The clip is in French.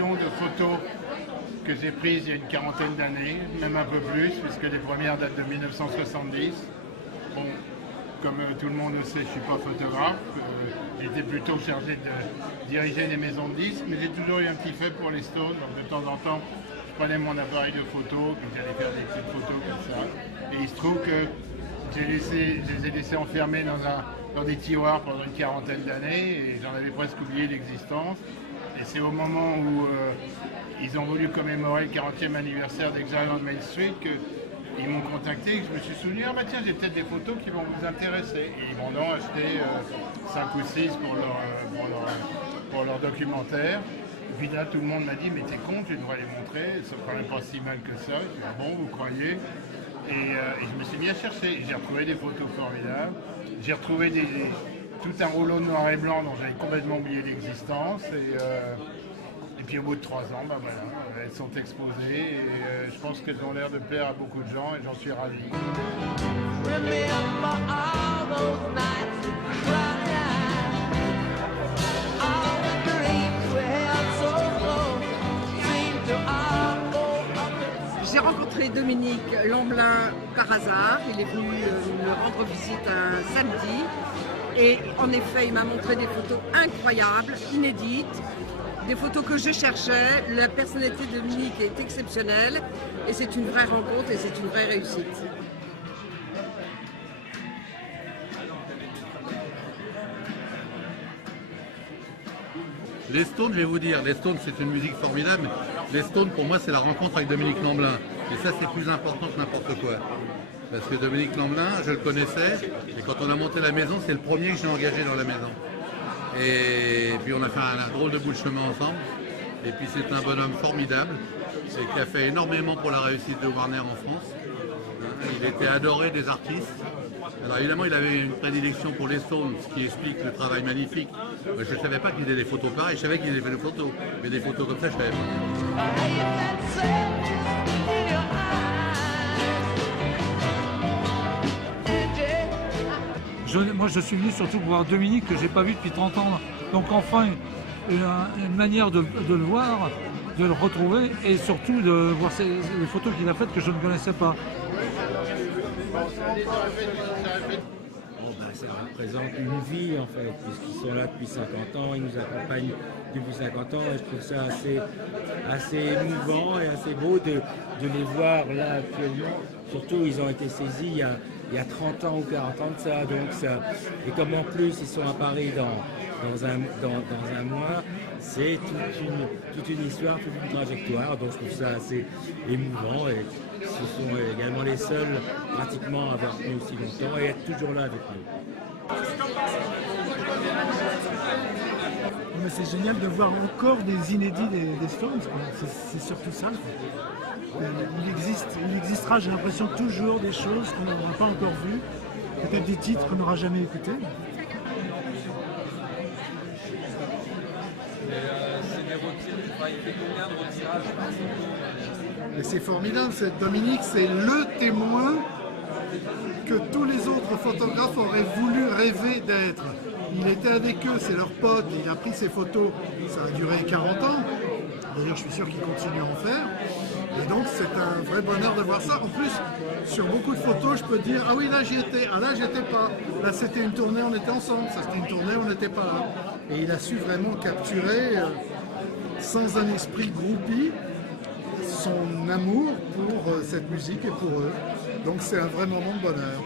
collection de photos que j'ai prises il y a une quarantaine d'années, même un peu plus, puisque les premières datent de 1970. Bon, comme tout le monde le sait, je ne suis pas photographe. J'étais plutôt chargé de diriger les maisons de disques, mais j'ai toujours eu un petit fait pour les Stones. Donc de temps en temps, je prenais mon appareil de photo, puis j'allais faire des petites photos comme ça. Et il se trouve que je les ai laissés enfermés dans des tiroirs pendant une quarantaine d'années, et j'en avais presque oublié l'existence. Et c'est au moment où ils ont voulu commémorer le 40e anniversaire d'Exile on Main Street qu'ils m'ont contacté et que je me suis souvenu, ah bah tiens, j'ai peut-être des photos qui vont vous intéresser. Et ils m'en ont acheté 5 ou 6 pour leur documentaire. Et puis là, tout le monde m'a dit, mais t'es con, tu devrais les montrer, c'est quand même pas si mal que ça. Je dis, ah bon, vous croyez? Et je me suis mis à chercher. J'ai retrouvé des photos formidables. J'ai retrouvé tout un rouleau noir et blanc dont j'avais complètement oublié l'existence. Et puis au bout de 3 ans, bah voilà, elles sont exposées et je pense qu'elles ont l'air de plaire à beaucoup de gens et j'en suis ravi. J'ai rencontré Dominique Lamblin par hasard, il est venu me rendre visite un samedi et en effet il m'a montré des photos incroyables, inédites, des photos que je cherchais. La personnalité de Dominique est exceptionnelle et c'est une vraie rencontre et c'est une vraie réussite. Les Stones, je vais vous dire, les Stones c'est une musique formidable, mais les Stones pour moi c'est la rencontre avec Dominique Lamblin. Et ça c'est plus important que n'importe quoi. Parce que Dominique Lamblin, je le connaissais, et quand on a monté la maison, c'est le premier que j'ai engagé dans la maison. Et puis on a fait un drôle de bout de chemin ensemble. Et puis c'est un bonhomme formidable, et qui a fait énormément pour la réussite de Warner en France. Il était adoré des artistes. Alors évidemment, il avait une prédilection pour les Stones, ce qui explique le travail magnifique. Mais je ne savais pas qu'il faisait des photos pareilles, je savais qu'il faisait des photos. Mais des photos comme ça, je ne savais pas. Moi, je suis venu surtout pour voir Dominique, que je n'ai pas vu depuis 30 ans. Donc enfin, une manière de le voir, de le retrouver, et surtout de voir les photos qu'il a faites que je ne connaissais pas. Ça représente une vie en fait, puisqu'ils sont là depuis 50 ans, ils nous accompagnent depuis 50 ans et je trouve ça assez émouvant et assez beau de les voir là actuellement. Surtout ils ont été saisis il y a 30 ans ou 40 ans de ça, donc ça, et comme en plus ils sont à Paris dans un mois, c'est toute une histoire, toute une trajectoire, donc je trouve ça assez émouvant et ce sont également les seuls pratiquement à avoir tenu aussi longtemps et être toujours là avec nous. Mais c'est génial de voir encore des inédits des Stones, c'est surtout ça. Il existera, j'ai l'impression, toujours des choses qu'on n'aura pas encore vues, peut-être des titres qu'on n'aura jamais écoutés. C'est formidable, Dominique, c'est le témoin que tous les autres photographes auraient voulu rêver d'être. Il était avec eux, c'est leur pote, il a pris ses photos, ça a duré 40 ans. D'ailleurs, je suis sûr qu'il continue à en faire. Et donc, c'est un vrai bonheur de voir ça. En plus, sur beaucoup de photos, je peux dire, ah oui, là j'y étais, ah là j'y étais pas. Là, c'était une tournée, on était ensemble. Ça, c'était une tournée, on n'était pas là. Et il a su vraiment capturer, sans un esprit groupie, son amour pour cette musique et pour eux. Donc, c'est un vrai moment de bonheur.